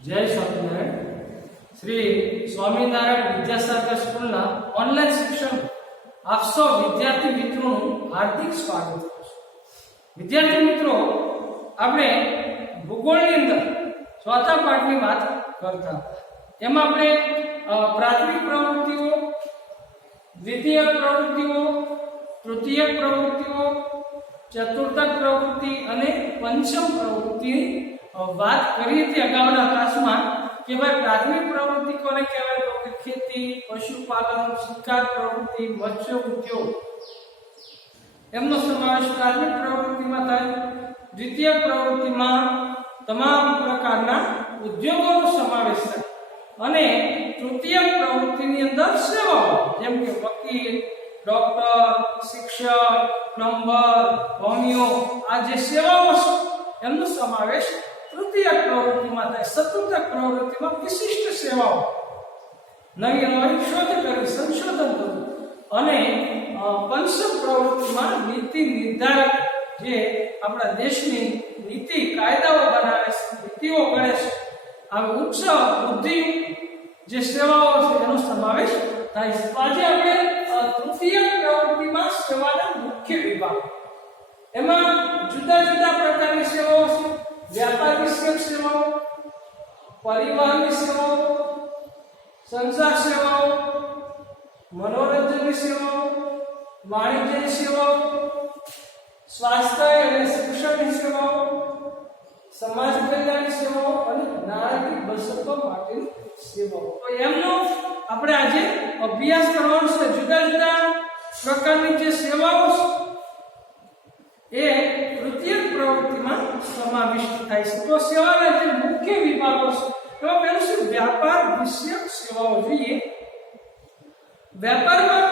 जय Swaminarayan. Shri Swaminarayan Vidyasagar school online शिक्षण आप सौ विद्यार्थी मित्रों हार्दिक स्वागत है। विद्यार्थी मित्रों, આપણે ભૂગોળની અંદર ચોથા પાઠની વાત કરતા એમાં આપણે પ્રાથમિક પ્રવૃત્તિઓ, દ્વિતીયક પ્રવૃત્તિઓ, તૃતીયક પ્રવૃત્તિઓ, ચતુર્થક પ્રવૃત્તિ અને પંચમ પ્રવૃત્તિની વાત કરી હતી અગાઉના ક્લાસમાં કે ભાઈ પ્રાથમિક પ્રવૃત્તિ કોને કહેવાય તો કે ખેતી, પશુપાલન, શિકાર પ્રવૃત્તિ, મત્સ્ય ઉદ્યોગ એમનો સમાવેશ પ્રાથમિક પ્રવૃત્તિમાં થાય। દ્વિતીય પ્રવૃત્તિમાં તમામ પ્રકારના ઉદ્યોગોનો સમાવેશ થાય અને તૃતીય પ્રવૃત્તિની અંદર સેવાઓ જેમ કે વકીલ, ડોક્ટર, શિક્ષક, પ્લમ્બર, હોમિયો આ જે સેવાઓ છે એમનો સમાવેશ તૃતીય પ્રવૃત્તિમાં થાય। ચતુર્થ પ્રવૃત્તિમાં વિશિષ્ટ સેવાઓ, નવી નવી શોધ કરવી, સંશોધન કરવું અને પંચમ પ્રવૃત્તિમાં નીતિ નિર્ધારક જે આપણા દેશની નીતિ કાયદાઓ બનાવે છે, નીતિઓ ઘડે છે, આ ઉચ્ચ બુદ્ધિ જે સેવાઓ છે એનો સમાવેશ થાય છે। આજે આપણે તૃતીય પ્રવૃત્તિમાં સેવાના મુખ્ય વિભાગ એમાં જુદા જુદા પ્રકારની સેવાઓ છે। व्यापार विषयक सेवाओं, परिवहन सेवाओं, संचार सेवाओं, मनोरंजन सेवाओं, वाणिज्य सेवाओं, स्वास्थ्य और शिक्षण सेवाओं, समाज कल्याण सेवाओं और नाણાકીય બચતો માટેની સેવાઓ। તો એમનો આપણે આજે અભ્યાસ કરવાનો છે। જુદા જુદા પ્રકારની જે સેવાઓ છે એ તૃતીય પ્રવૃત્તિમાં સમાવિષ્ટ થાય છે। તો સેવાના જે મુખ્ય વિભાગો છે એમાં પહેલું છે વ્યાપાર વિષયક સેવાઓ। જોઈએ વ્યાપારમાં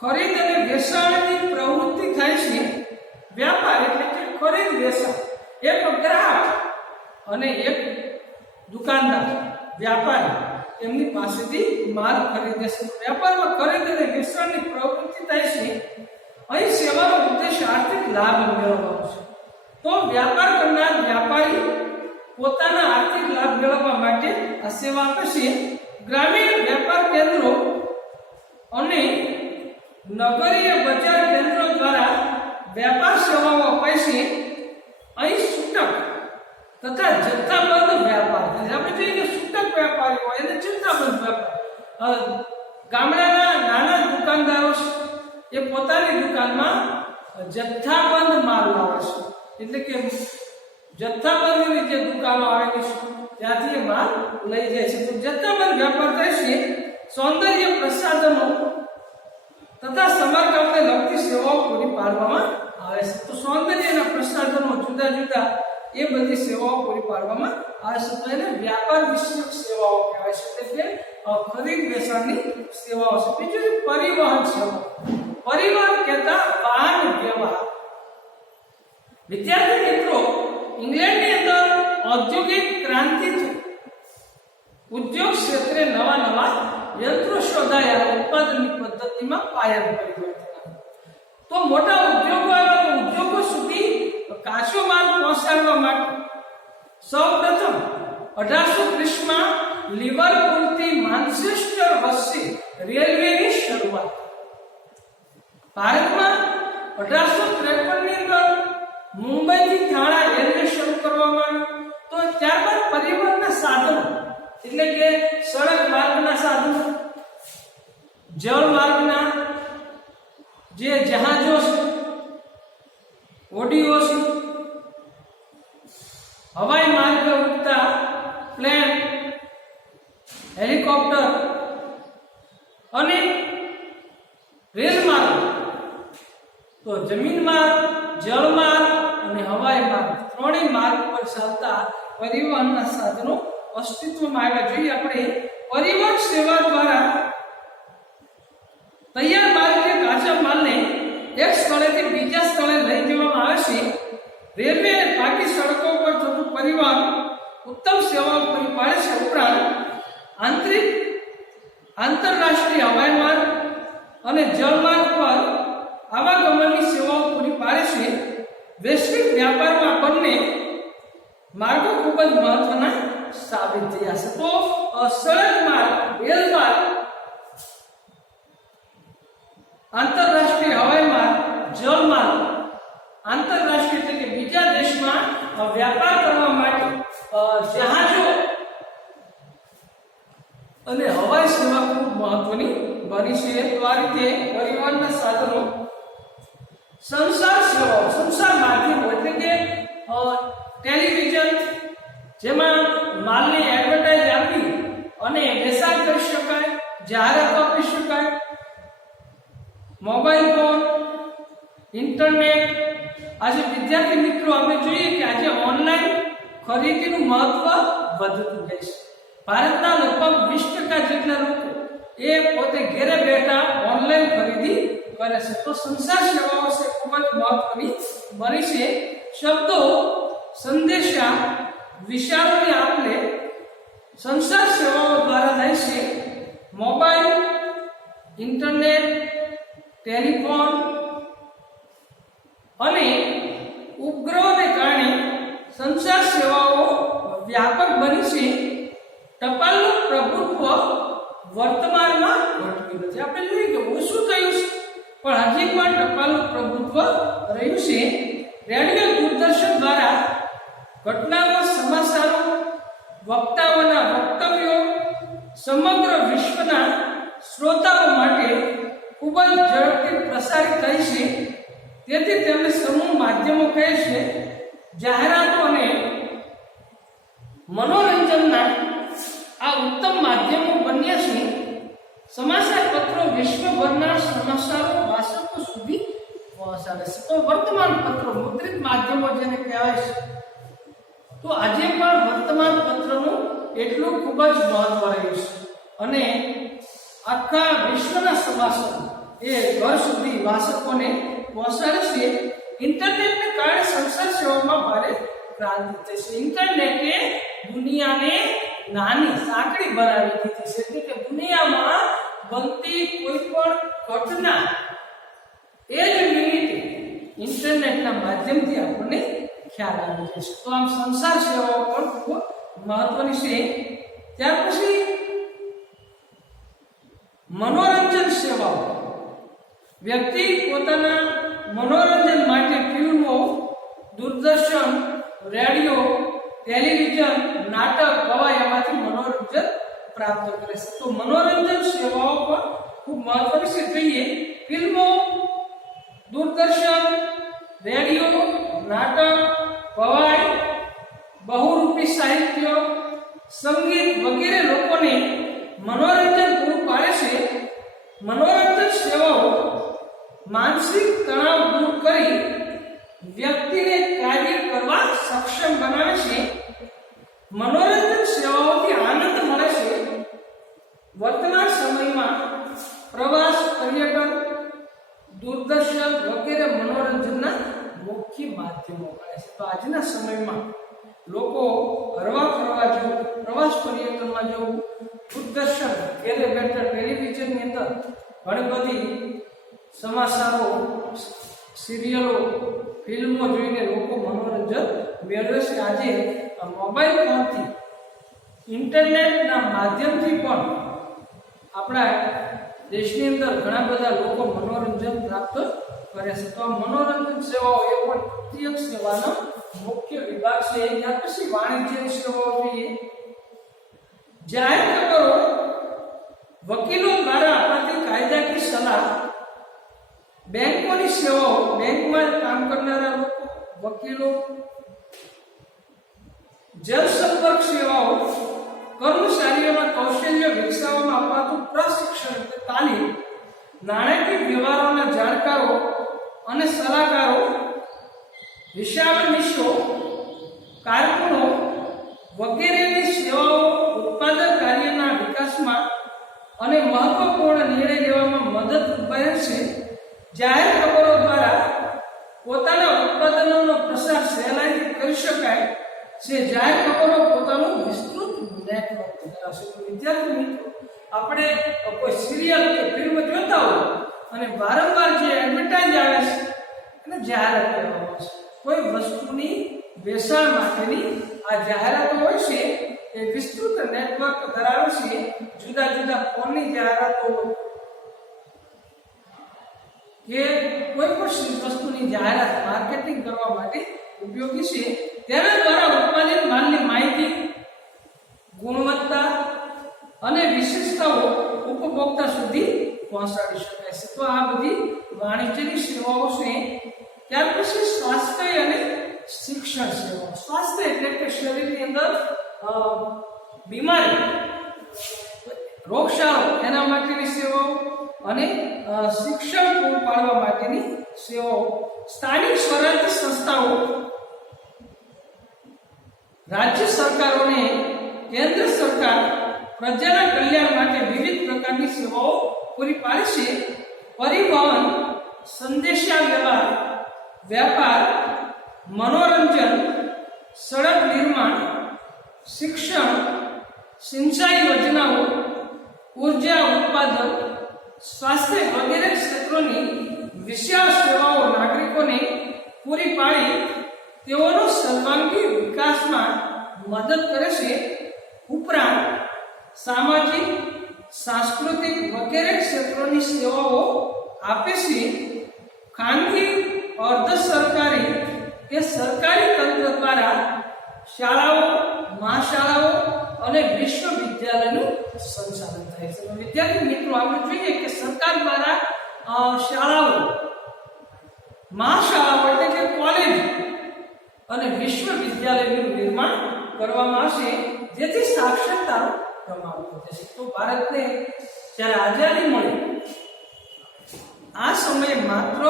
ખરીદ અને વેચાણની પ્રવૃત્તિ થાય છે। વ્યાપાર એટલે કે ખરીદ વેચાણ, એક ગ્રાહક અને એક દુકાનદાર વ્યાપારી એમની પાસેથી માલ ખરીદે છે। વ્યાપારમાં ખરીદ અને વેચાણની પ્રવૃત્તિ થાય છે। અહીં સેવાનો ઉદ્દેશ આર્થિક લાભ મેળવવાનો છે। તો વ્યાપાર કરનાર વ્યાપારી પોતાના આર્થિક લાભ મેળવવા માટે આ સેવા આપે છે। ગ્રામીણ વેપાર કેન્દ્રો અને નગરીય બજાર કેન્દ્રો દ્વારા વ્યાપાર સેવાઓ અપાય છે। અહીં છૂટક તથા જથ્થાબંધ વ્યાપાર, આપણે જોઈએ કે છૂટક વેપારી હોય અને જથ્થાબંધ વેપાર, ગામડાના નાના દુકાનદારો એ પોતાની દુકાનમાં જથ્થાબંધ માલ લાવે છે, એટલે કે જથ્થાબંધની જે દુકાનો આવેલી છે ત્યાંથી એ માલ લઈ જાય છે। તો જથ્થાબંધ વેપાર થાય છે। સૌંદર્ય પ્રસાધનો તથા સમારકામને લગતી સેવાઓ પૂરી પાડવામાં આવે છે। તો સૌંદર્યના પ્રસાધનો જુદા જુદા એ બધી સેવાઓ પૂરી પાડવામાં આવે છે। તો એને વ્યાપાર વિષયક સેવાઓ કહેવાય છે, એટલે કે ખરીદ વેચાણની સેવાઓ છે। બીજું પરિવહન સેવા। परिवहन कहता वाहन व्यवहार। विद्यार्थी मित्रों, इंग्लैंड के अंदर औद्योगिक क्रांति थी। उद्योग क्षेत्र नवा नवा यंत्रो शोधाया, उत्पादन पद्धति में पायाનું પરિવર્તન। તો મોટા ઉદ્યોગો આવ્યા। તો ઉદ્યોગો સુધી કાચો માલ પહોંચાડવા માટે સૌપ્રથમ 1830 માં લિવરપૂલ થી માન્ચેસ્ટર વચ્ચે રેલવેની શરૂઆત। ભારતમાં 1853 ની અંદર મુંબઈથી થાણા રેલવે શરૂ કરવામાં આવ્યો। તો ત્યારબાદ પરિવહનના સાધનો એટલે કે સડક માર્ગના સાધનો, જળ માર્ગના જે જહાજો છે, હોડીઓ છે, હવાઈ માર્ગે ઉડતા પ્લેન, હેલિકોપ્ટર અને રેલ માર્ગ, તો જમીન માર્ગ, જળ માર્ગ અને હવાઈ માર્ગ ત્રણેય માર્ગ પર ચાલતા પરિવહનના સાધનો અસ્તિત્વમાં આવ્યા। જોઈએ આપણે પરિવહન સેવા દ્વારા તૈયાર માલ કે કાચા માલને એક સ્થળેથી બીજા સ્થળે લઈ જવામાં આવે છે। રેલવે અને પાકી સડકો પર થતું પરિવહન ઉત્તમ સેવાઓ પૂરી પાડે છે। ઉપરાંત આંતરરાષ્ટ્રીય હવાઈ માર્ગ અને જળ માર્ગ પર આવાગમનની સેવાઓ પૂરી પાડે છે। વૈશ્વિક વ્યાપારમાં બંને માર્ગો ખૂબ જ મહત્વના સાબિત થયા છે. તો સડક માર્ગ, રેલ માર્ગ, આંતરરાષ્ટ્રીય હવાઈ માર્ગ, જળ માર્ગ, આંતરરાષ્ટ્રીય એટલે કે બીજા દેશમાં વ્યાપાર કરવા માટે જહાજો અને હવાઈ સેવા ખૂબ મહત્વની બની છે. તો આ રીતે પરિવહનના સાધનો, સંચાર સેવાઓ, સંચાર માધ્યમો એટલે કે ટેલિવિઝન, જેમાં માલની એડવર્ટાઇઝ આપી અને વેચાણ કરી શકાય, જાહેરાત આપી શકાય, મોબાઈલ ફોન, ઇન્ટરનેટ. આજે વિદ્યાર્થી મિત્રો આપણે જોઈએ કે આજે ઓનલાઈન ખરીદીનું મહત્વ વધતું જાય છે. ભારતના લગભગ 20% જેટલા લોકો એ પોતે ઘરે બેઠા ઓનલાઈન ખરીદી કરે છે. તો સંચાર સેવાઓ છે ખૂબ જ મહત્વની બની છે. શબ્દો, સંદેશા, વિચારોની આપલે સંચાર સેવાઓ દ્વારા થાય છે. મોબાઈલ, ઇન્ટરનેટ, ટેલિફોન અને ઉપગ્રહોને કારણે સંચાર સેવાઓ વ્યાપક બની છે. ટપાલનું પ્રભુત્વ વર્તમાનમાં ઘટ્યું નથી. આપણે જોઈએ કે ઓછું થયું છે, પણ હજી પણ ટપાલનું પ્રભુત્વ રહ્યું છે. રેડિયો, દૂરદર્શન દ્વારા ઘટનાઓ, સમાચારો, વક્તાઓના વક્તવ્યો સમગ્ર વિશ્વના શ્રોતાઓ માટે ખૂબ જ ઝડપથી પ્રસારિત થાય છે. તેથી તેમને સમૂહ માધ્યમો કહે છે. જાહેરાતો અને મનોરંજનના આ ઉત્તમ માધ્યમો બન્યા છે. સમાચાર પત્રો વિશ્વભરના સમાચારો વાચકો સુધી પહોંચાડે છે. તો વર્તમાન પત્રો, મુદ્રિત માધ્યમો જેને કહેવાય છે, તો આજે પણ વર્તમાન પત્રનું એટલું ખૂબ જ મહત્વ રહ્યું છે અને આખા વિશ્વના સમાચાર એ ઘર સુધી વાચકોને પહોંચાડે છે. ઇન્ટરનેટને કારણે સંચાર સેવામાં ભારે ક્રાંતિ થઈ છે. ઇન્ટરનેટે દુનિયાને નાની, સાંકડી બનાવી દીધી છે. એટલે કે દુનિયામાં બનતી કોઈ પણ ઘટના એ જ મિનિટે ઇન્ટરનેટના માધ્યમથી આપણને ખ્યાલ આવી જશે. તો આમ સંચાર સેવાઓ પણ ખૂબ મહત્વની છે. ત્યાર પછી મનોરંજન સેવાઓ. વ્યક્તિ પોતાના મનોરંજન માટે ફિલ્મો, દૂરદર્શન, રેડિયો, ટેલિવિઝન, નાટક, હવાઈ એમાંથી મનોરંજન પ્રાપ્ત કરે છે. તો મનોરંજન સેવાઓ પણ ખૂબ મહત્વની છે. જોઈએ ફિલ્મો, દૂરદર્શન, રેડિયો, નાટક, હવાઈ, બહુરૂપી સાહિત્ય, સંગીત વગેરે લોકોને મનોરંજન પૂરું પાડે છે. મનોરંજન સેવાઓ માનસિક તણાવ દૂર કરી વ્યક્તિને કાર્ય કરવા સક્ષમ બનાવે છે. મનોરંજન સેવાઓથી આનંદ મળે છે. વર્તમાન સમયમાં પ્રવાસ, પર્યટન, દૂરદર્શન વગેરે મનોરંજનના મુખ્ય માધ્યમો ગણાય છે. તો આજના સમયમાં લોકો હરવા ફરવા જવું, પ્રવાસ પર્યટનમાં જવું, દૂરદર્શન, ઘરે બેઠા ટેલિવિઝનની અંદર ઘણી બધી સમાચારો, સિરિયલો, ફિલ્મો જોઈને લોકો મનોરંજન મેળવે છે. આજે મોબાઈલ ફોનથી, ઇન્ટરનેટના માધ્યમથી પણ આપણા દેશની અંદર ઘણા બધા લોકો મનોરંજન પ્રાપ્ત કરે છે. તો આ મનોરંજન સેવાઓ એ પણ પ્રત્યક્ષ સેવાનો મુખ્ય વિભાગ છે. ત્યાર પછી વાણિજ્ય સેવાઓ જોઈએ. જાહેર ખબરો, વકીલો દ્વારા અપાતી કાયદાકીય સલાહ, બેંકોની સેવાઓ, બેંકમાં કામ કરનારા લોકો, વકીલો, જનસંપર્ક સેવાઓ, કર્મચારીઓના કૌશલ્ય વિકસાવવામાં અપાતું પ્રશિક્ષણ એટલે તાલીમ, નાણાકીય વ્યવહારોના જાણકારો અને સલાહકારો, હિસાબનીશો, કારકુનો વગેરેની સેવાઓ ઉત્પાદન કાર્યના વિકાસમાં અને મહત્વપૂર્ણ નિર્ણય લેવામાં મદદરૂપ બને છે. જાહેર ખબરો દ્વારા પોતાના ઉત્પાદનોનો પ્રસાર સહેલાઈથી કરી શકાય છે. જાહેર ખબરો પોતાનું વિસ્તૃત નેટવર્ક ધરાવશે. તો વિદ્યાર્થી મિત્રો, આપણે કોઈ સિરિયલ કે ફિલ્મ જોતા હોય અને વારંવાર જે એડવર્ટાઇઝ આવે છે એને જાહેરાત કરવામાં આવે છે. કોઈ વસ્તુની વેચાણ માટેની આ જાહેરાતો હોય છે એ વિસ્તૃત નેટવર્ક ધરાવે છે. જુદા જુદા ફોનની જાહેરાતો કે કોઈ પણ વસ્તુની જાહેરાત માર્કેટિંગ કરવા માટે ઉપયોગી છે. તેના દ્વારા ઉત્પાદિત માલની માહિતી, ગુણવત્તા અને વિશેષતાઓ ઉપભોક્તા સુધી પહોંચાડી શકાય છે. તો આ બધી વાણિજ્યની સેવાઓ છે. ત્યાર પછી સ્વાસ્થ્ય અને શિક્ષણ સેવાઓ. સ્વાસ્થ્ય એટલે કે શરીરની અંદર બીમારી, રોગચાળો એના માટેની સેવાઓ અને શિક્ષણ પૂરું પાડવા માટેની સેવાઓ. સ્થાનિક સ્વરાજ્ય સંસ્થાઓ રાજ્ય સરકારોને કેન્દ્ર સરકાર પ્રજાના કલ્યાણ માટે વિવિધ પ્રકારની સેવાઓ પૂરી પાડે છે. પરિવહન, સંદેશા વ્યવહાર, વ્યાપાર, મનોરંજન, સડક નિર્માણ, શિક્ષણ, સિંચાઈ યોજનાઓ, ઉર્જા ઉત્પાદન, સ્વાસ્થ્ય વગેરે ક્ષેત્રોની વિશાળ સેવાઓ નાગરિકોને પૂરી પાડી તેઓનો સર્વાંગી વિકાસમાં મદદ કરે છે. ઉપરાંત સામાજિક, સાંસ્કૃતિક વગેરે ક્ષેત્રોની સેવાઓ આપે છે. ખાનગી, અર્ધ સરકારી કે સરકારી તંત્ર દ્વારા શાળાઓ, મહાશાળાઓ અને વિશ્વવિદ્યાલયનું સંચાલન થાય છે. વિદ્યાર્થી મિત્રો, આપણે જોઈએ કે સરકાર દ્વારા શાળાઓ, મહાશાળાઓ એટલે કે કોલેજ અને વિશ્વવિદ્યાલયનું નિર્માણ કરવામાં આવશે, જેથી સાક્ષરતાનું પ્રમાણ વધે છે. તો ભારતને જ્યારે આઝાદી મળી આ સમયે માત્ર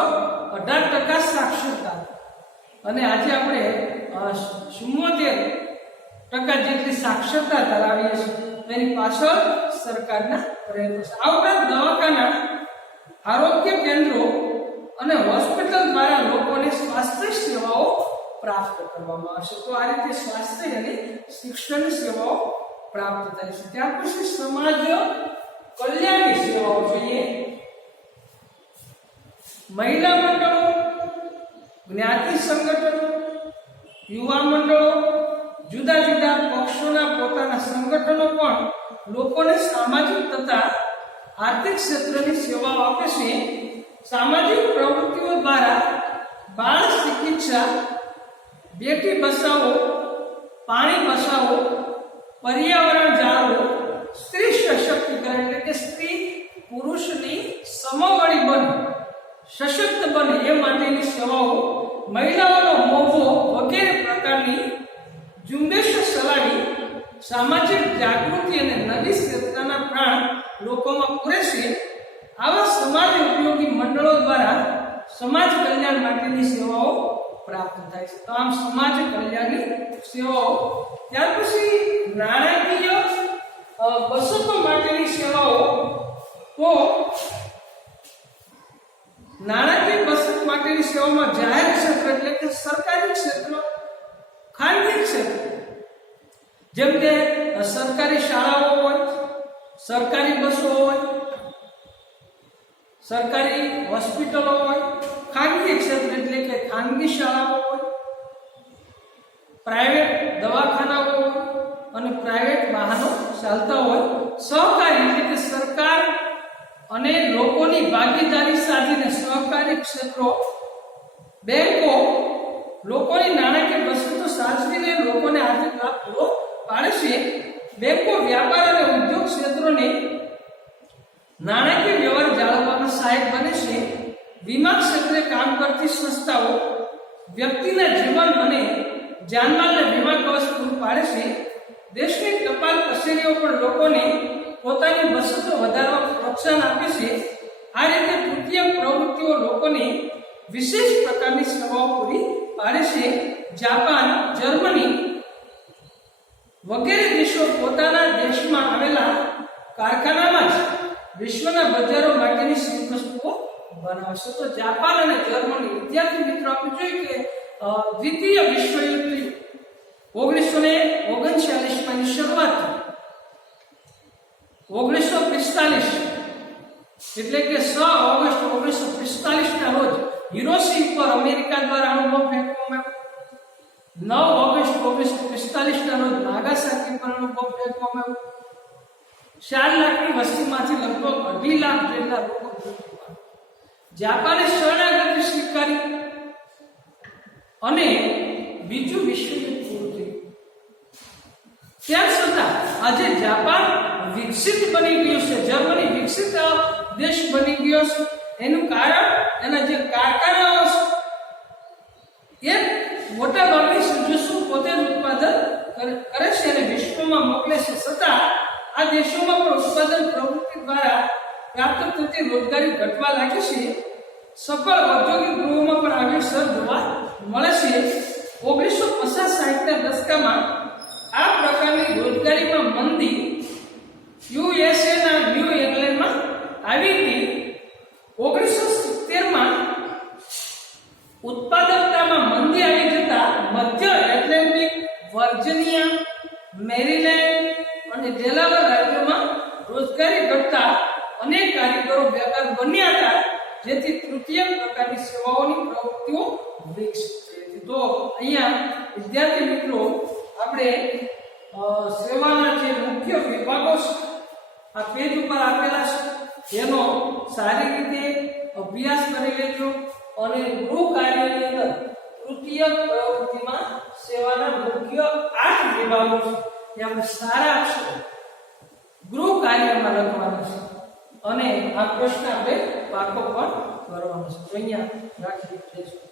18% સાક્ષરતા અને આજે આપણે 74% જેટલી સાક્ષરતા ધરાવીએ છીએ. એની પાછળ સરકારના પ્રયત્નો છે. આ ઉપરાંત દવાખાના, આરોગ્ય કેન્દ્રો અને હોસ્પિટલ દ્વારા લોકોને સ્વાસ્થ્ય સેવાઓ પ્રાપ્ત કરવામાં આવશે. તો આ રીતે સ્વાસ્થ્ય અને શિક્ષણ સેવાઓ પ્રાપ્ત થાય છે. ત્યાર પછી સમાજ કલ્યાણની સેવાઓ જોઈએ. મહિલા મંડળો, જ્ઞાતિ સંગઠનો, યુવા મંડળો, જુદા જુદા પક્ષોના પોતાના સંગઠનો પણ લોકોને સામાજિક તથા આર્થિક ક્ષેત્રની સેવાઓ આપે છે. સામાજિક પ્રવૃત્તિઓ દ્વારા બાળ ચિકિત્સા, બેટી બચાવો, પાણી બચાવો, પર્યાવરણ જાળવો, સ્ત્રી સશક્તિકરણ એટલે કે સ્ત્રી પુરુષની સમવળી બને, સશક્ત બને એ માટેની સેવાઓ, મહિલાઓનો મોભો વગેરે પ્રકારની ઝુંબેશો ચલાવી સામાજિક જાગૃતિ અને નવી ચેતનાના પ્રાણ લોકોમાં પૂરે છે. આવા સમાજ ઉપયોગી મંડળો દ્વારા સમાજ કલ્યાણ માટેની સેવાઓ પ્રાપ્ત થાય છે. તો આમ સમાજ કલ્યાણની સેવાઓ. ત્યાર પછી નાણાકીય બચતો માટેની સેવાઓ. તો નાણાકીય બચત માટેની સેવાઓમાં જાહેર ક્ષેત્ર એટલે કે સરકારી ક્ષેત્ર, ખાનગી ક્ષેત્ર, જેમ કે સરકારી શાળાઓ હોય, સરકારી બસો હોય, સરકારી હોસ્પિટલો હોય, ખાનગી ક્ષેત્ર એટલે કે ખાનગી શાળાઓ હોય, પ્રાઇવેટ દવાખાનાઓ હોય અને પ્રાઇવેટ વાહનો ચાલતા હોય. સહકારી એટલે કે સરકાર અને લોકોની ભાગીદારી સાધીને સહકારી ક્ષેત્રો, બેંકો લોકોની નાણાકીય બચતો સાચવીને લોકોને આર્થિક લાભ પૂરો પાડે છે. બેંકો વ્યાપાર અને ઉદ્યોગ ક્ષેત્રોને નાણાકીય વ્યવહાર જાળવવામાં સહાયક બને છે. વીમા ક્ષેત્રે કામ કરતી સંસ્થાઓ વ્યક્તિના જીવન અને જાનમાલના વીમા કવચ પૂરું પાડે છે. દેશની ટપાલ કચેરીઓ પણ લોકોને પોતાની બચતો વધારવા પ્રોત્સાહન આપે છે. આ રીતે તૃતીય પ્રવૃત્તિઓ લોકોને વિશેષ પ્રકારની સેવાઓ પૂરી પાડે છે. જાપાન, જર્મની વગેરે દેશો પોતાના દેશમાં આવેલા કારખાનામાં જ વિશ્વના બજારો માટેની ચીજવસ્તુઓ બનાવે છે. તો જાપાન અને જર્મની, વિદ્યાર્થી મિત્રો, આપણે જોઈએ કે દ્વિતીય વિશ્વયુદ્ધ 1939માં ની શરૂઆત 1945 એટલે કે 6 ઓગસ્ટ 1945 ના રોજ હિરોશીમા પર અમેરિકા દ્વારા અણુબોમ્બ ફેંકવામાં આવ્યો. 9 ઓગસ્ટ 1945 ના રોજ નાગાસાકી પર અણુબોમ્બ ફેંકવામાં આવ્યો. 4 લાખની વસ્તીમાંથી લગભગ 2.5 લાખ જેટલા લોકો મૃત્યુ પામ્યા. જાપાને શરણાગતિ સ્વીકારી અને બીજું વિશ્વયુદ્ધ પૂરું થયું. તેમ છતાં આજે જાપાન વિકસિત બની ગયું છે, જર્મની વિકસિત દેશ બની ગયો છે. એનું કારણ એના જે કારખાનાઓ છે એ મોટા ભાગની ચીજો પોતે જ ઉત્પાદન કરે છે અને વિશ્વમાં મોકલે છે. છતાં આ દેશોમાં પણ ઉત્પાદન પ્રવૃત્તિ દ્વારા પ્રાપ્ત થતી રોજગારી ઘટવા લાગી છે. સફળ ઔદ્યોગિક ગૃહોમાં પણ આવી અસર જોવા મળે છે. 1950-60 ના દશકમાં આ પ્રકારની રોજગારીમાં મંદી યુએસએ ના ન્યૂ ઇંગ્લેન્ડમાં આવી હતી. 1970 માં ઉત્પાદકતામાં મંદી આવી જતા મધ્ય એટલાન્ટિક, વર્જિનિયા, મેરીલેન્ડ અને ડેલાવેર રાજ્યોમાં રોજગારી ઘટતા અનેક કારીગરો બેકાર બન્યા હતા, જેથી તૃતીય પ્રકારની સેવાઓની પ્રવૃત્તિઓ વિકસિત થઈ હતી. તો અહીંયા વિદ્યાર્થી મિત્રો આપણે સેવાના જે મુખ્ય વિભાગો છે આ પેજ ઉપર આપેલા છે, એનો સારી રીતે અભ્યાસ કરી લેજો અને ગૃહ કાર્યની અંદર તૃતીય પ્રવૃત્તિમાં સેવાના મુખ્ય 8 વિભાગો છે એ આપણે સારા અક્ષરો ગૃહ કાર્યમાં લખવાના છે અને આ પ્રશ્ન આપણે પાકો પણ કરવાનો છે. તો અહીંયા રાખી દઈશું.